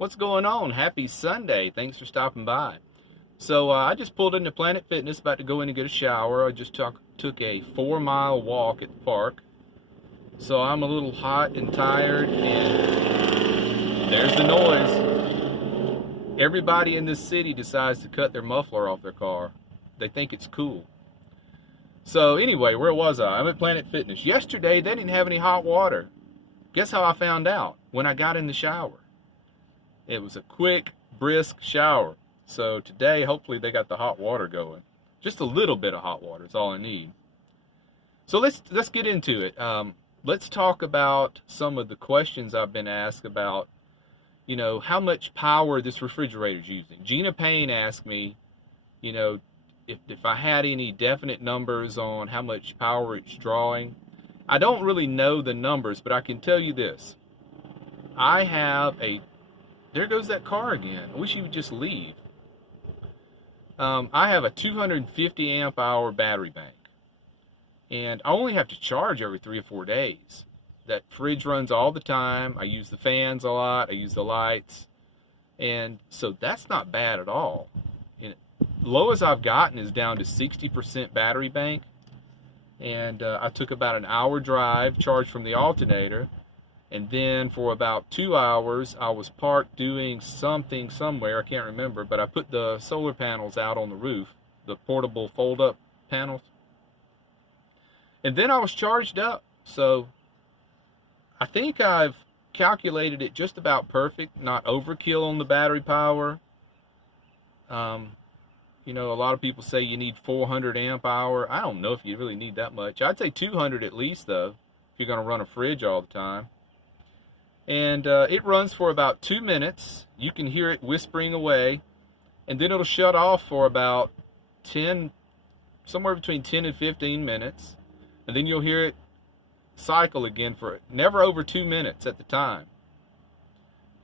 What's going on? Happy Sunday. Thanks for stopping by. So I just pulled into Planet Fitness, about to go in and get a shower. I just took a 4-mile walk at the park. So I'm a little hot and tired, and there's the noise. Everybody in this city decides to cut their muffler off their car. They think it's cool. So anyway, where was I? I'm at Planet Fitness. Yesterday, they didn't have any hot water. Guess how I found out? When I got in the shower. It was a quick, brisk shower. So today, hopefully they got the hot water going. Just a little bit of hot water is all I need. So let's get into it. Let's talk about some of the questions I've been asked about, how much power this refrigerator is using. Gina Payne asked me, if I had any definite numbers on how much power it's drawing. I don't really know the numbers, but I can tell you this. There goes that car again. I wish he would just leave. I have a 250 amp hour battery bank. And I only have to charge every 3 or 4 days. That fridge runs all the time. I use the fans a lot. I use the lights. And so that's not bad at all. And lowest I've gotten is down to 60% battery bank. And I took about an hour drive, charged from the alternator. And then for about 2 hours, I was parked doing something somewhere, I can't remember, but I put the solar panels out on the roof, the portable fold-up panels. And then I was charged up. So I think I've calculated it just about perfect, not overkill on the battery power. A lot of people say you need 400 amp hour. I don't know if you really need that much. I'd say 200 at least, though, if you're going to run a fridge all the time. And it runs for about 2 minutes. You can hear it whispering away. And then it'll shut off for about somewhere between 10 and 15 minutes. And then you'll hear it cycle again for never over 2 minutes at the time.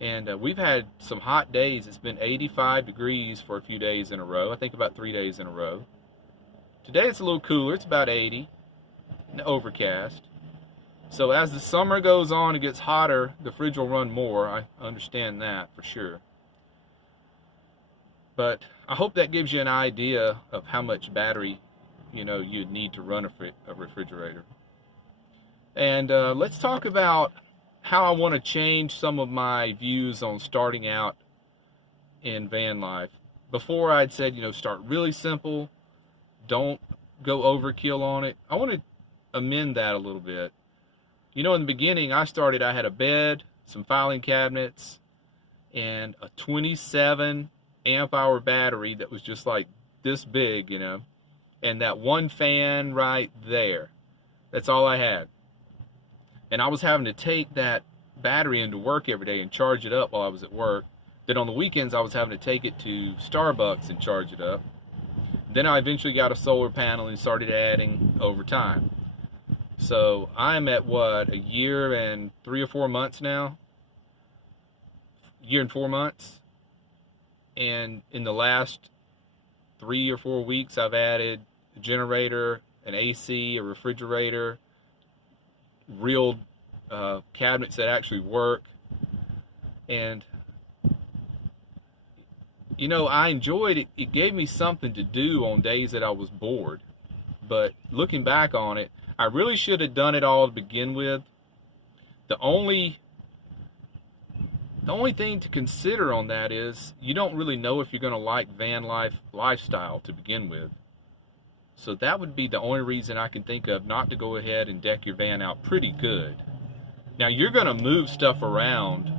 And we've had some hot days. It's been 85 degrees for a few days in a row. I think about 3 days in a row. Today it's a little cooler. It's about 80 and overcast. So as the summer goes on, it gets hotter, the fridge will run more. I understand that for sure. But I hope that gives you an idea of how much battery, you'd need to run a refrigerator. And let's talk about how I want to change some of my views on starting out in van life. Before I'd said, start really simple, don't go overkill on it. I want to amend that a little bit. In the beginning, I had a bed, some filing cabinets, and a 27 amp hour battery that was just like this big, and that one fan right there. That's all I had. And I was having to take that battery into work every day and charge it up while I was at work. Then on the weekends, I was having to take it to Starbucks and charge it up. Then I eventually got a solar panel and started adding over time. So I'm at a year and 3 or 4 months now? Year and 4 months. And in the last 3 or 4 weeks, I've added a generator, an AC, a refrigerator, real cabinets that actually work. And, I enjoyed it. It gave me something to do on days that I was bored. But looking back on it, I really should have done it all to begin with. The only thing to consider on that is you don't really know if you're going to like van lifestyle to begin with. So that would be the only reason I can think of not to go ahead and deck your van out pretty good. Now you're going to move stuff around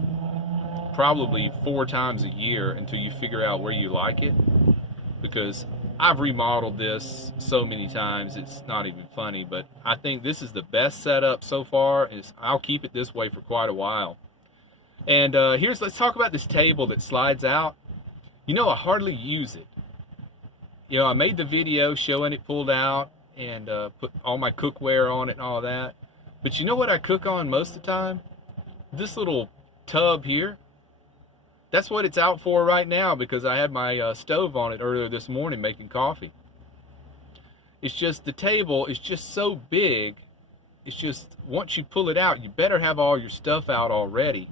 probably 4 times a year until you figure out where you like it, because I've remodeled this so many times it's not even funny, but I think this is the best setup so far, and I'll keep it this way for quite a while. And let's talk about this table that slides out. I hardly use it. I made the video showing it pulled out and put all my cookware on it and all that. But you know what I cook on most of the time? This little tub here. That's what it's out for right now, because I had my stove on it earlier this morning making coffee. It's just the table is just so big. It's just once you pull it out, you better have all your stuff out already,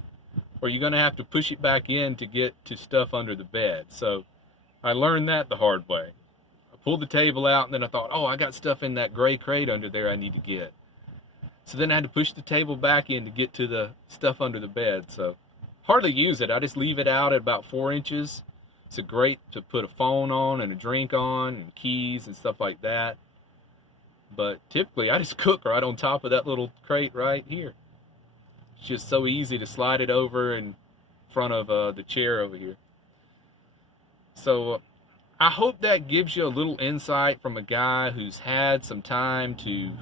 or you're going to have to push it back in to get to stuff under the bed. So I learned that the hard way. I pulled the table out, and then I thought, oh, I got stuff in that gray crate under there I need to get. So then I had to push the table back in to get to the stuff under the bed. So hardly use it. I just leave it out at about 4 inches. It's great to put a phone on and a drink on and keys and stuff like that. But typically I just cook right on top of that little crate right here. It's just so easy to slide it over in front of the chair over here. So I hope that gives you a little insight from a guy who's had some time to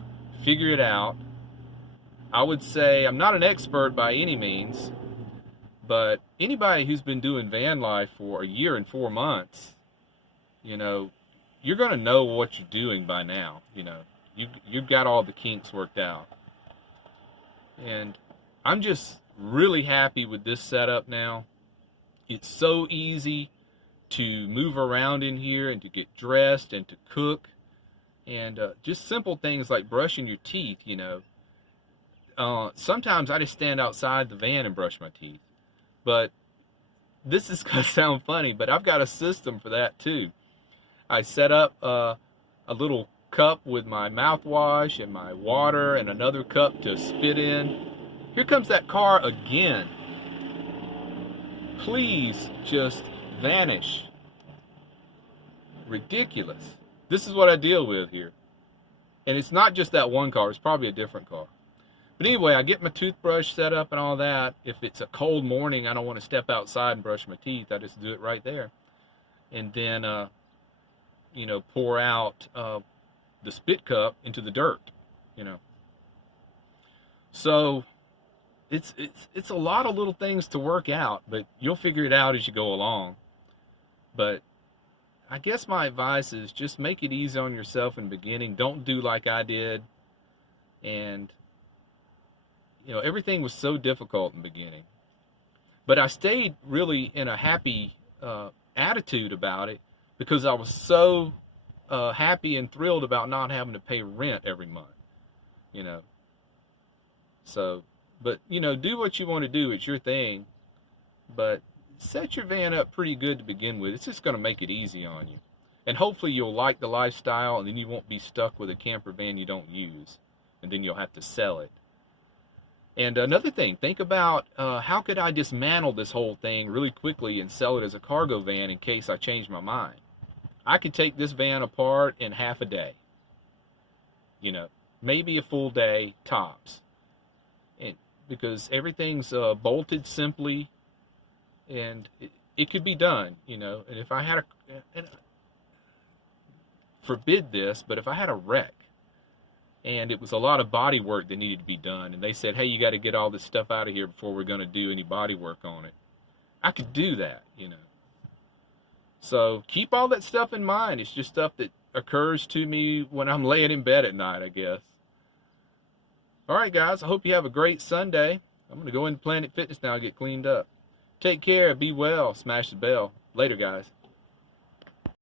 figure it out. I would say I'm not an expert by any means, but anybody who's been doing van life for a year and 4 months, you know, you're going to know what you're doing by now. You know, you've got all the kinks worked out. And I'm just really happy with this setup now. It's so easy to move around in here and to get dressed and to cook. And just simple things like brushing your teeth, you know. Sometimes I just stand outside the van and brush my teeth. But this is going to sound funny, but I've got a system for that too. I set up a little cup with my mouthwash and my water and another cup to spit in. Here comes that car again. Please just vanish. Ridiculous. This is what I deal with here. And it's not just that one car, it's probably a different car. But anyway, I get my toothbrush set up and all that. If it's a cold morning, I don't want to step outside and brush my teeth. I just do it right there. And then, you know, pour out the spit cup into the dirt, you know. So it's a lot of little things to work out, but you'll figure it out as you go along. But I guess my advice is just make it easy on yourself in the beginning. Don't do like I did. And you know, everything was so difficult in the beginning. But I stayed really in a happy attitude about it because I was so happy and thrilled about not having to pay rent every month, you know. So, but, you know, do what you want to do. It's your thing. But set your van up pretty good to begin with. It's just going to make it easy on you. And hopefully you'll like the lifestyle, and then you won't be stuck with a camper van you don't use. And then you'll have to sell it. And another thing, think about how could I dismantle this whole thing really quickly and sell it as a cargo van in case I change my mind. I could take this van apart in half a day. You know, maybe a full day tops. And because everything's bolted simply, and it could be done, you know. And if I had forbid this, but if I had a wreck, and it was a lot of body work that needed to be done, and they said, hey, you got to get all this stuff out of here before we're going to do any body work on it, I could do that, you know. So keep all that stuff in mind. It's just stuff that occurs to me when I'm laying in bed at night, I guess. All right, guys, I hope you have a great Sunday. I'm going to go into Planet Fitness now and get cleaned up. Take care, be well, smash the bell. Later, guys.